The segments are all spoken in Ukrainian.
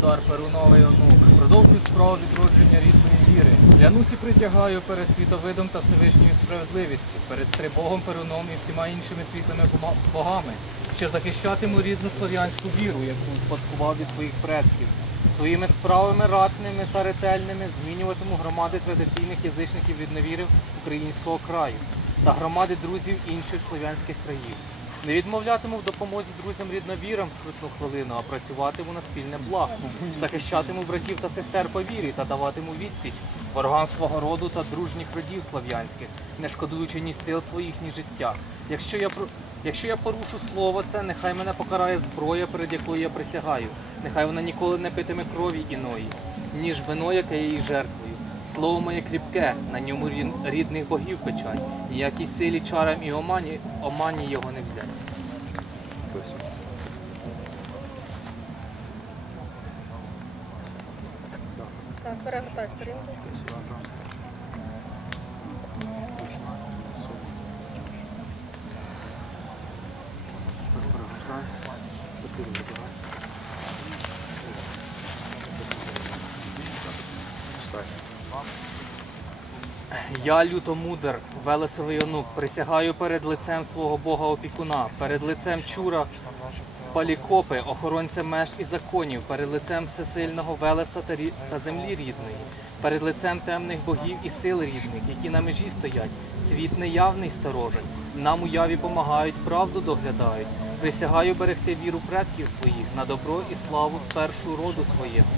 Святодар Перуновий онук, продовжую справу відродження рідної віри. Клянусь і притягаю перед світовидом та Всевишньою справедливістю, перед Стрибогом Перуном і всіма іншими світлими богами, що захищатиму рідну слов'янську віру, яку успадкував від своїх предків. Своїми справами ратними та ретельними змінюватиму громади традиційних язичників відновірів українського краю та громади друзів інших слов'янських країв. Не відмовлятиму в допомозі друзям рідновірам скрутну хвилину, а працюватиму на спільне благо. Захищатиму братів та сестер по вірі та даватиму відсіч ворогам свого роду та дружніх родів слав'янських, не шкодуючи ні сил своїх, ні життя. Якщо я Якщо я порушу слово це, нехай мене покарає зброя, перед якою я присягаю. Нехай вона ніколи не питиме крові іної, ніж вино, яке її жертвою. Слово моє кріпке, на ньому рідних богів печать. Ніякій силі, чарам і омані, омані його не взять. Так, перевертай сторінку. Я лютомудер, Велесовий онук, присягаю перед лицем свого Бога опікуна, перед лицем чура Палікопи, охоронця меж і законів, перед лицем всесильного Велеса та, рі- та землі рідної, перед лицем темних богів і сил рідних, які на межі стоять, світ неявний сторожить, нам у яві помагають, правду доглядають. Присягаю берегти віру предків своїх на добро і славу спершу роду своєму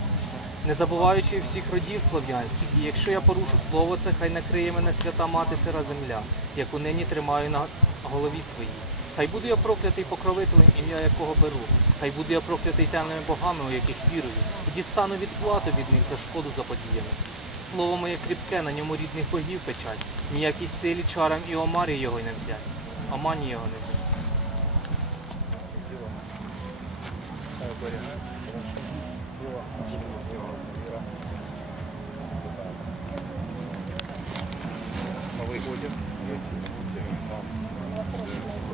не забуваючи всіх родів слов'янських, і якщо я порушу слово, це хай накриє мене свята мати сира земля, яку нині тримаю на голові своїй. Хай буду я проклятий покровителем, ім'я якого беру. Хай буду я проклятий темними богами, у яких вірую, і дістану відплату від них за шкоду заподіяну. Слово моє кріпке, на ньому рідних богів печать. Ніякій силі, чарам і омарі його й не взять. Омані його не взять. Новий одяг. Ідола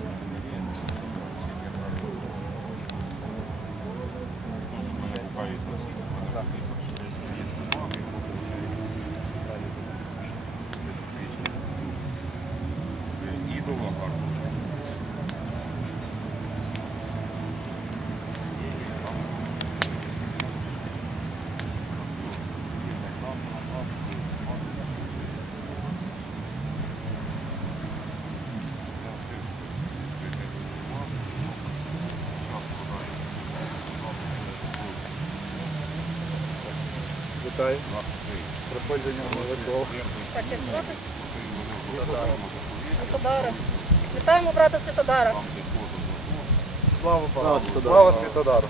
Вітаю. Проходження молодого. Так, як звати? Святодара. Вітаємо брата Святодара. Слава Богу. Слава Святодару.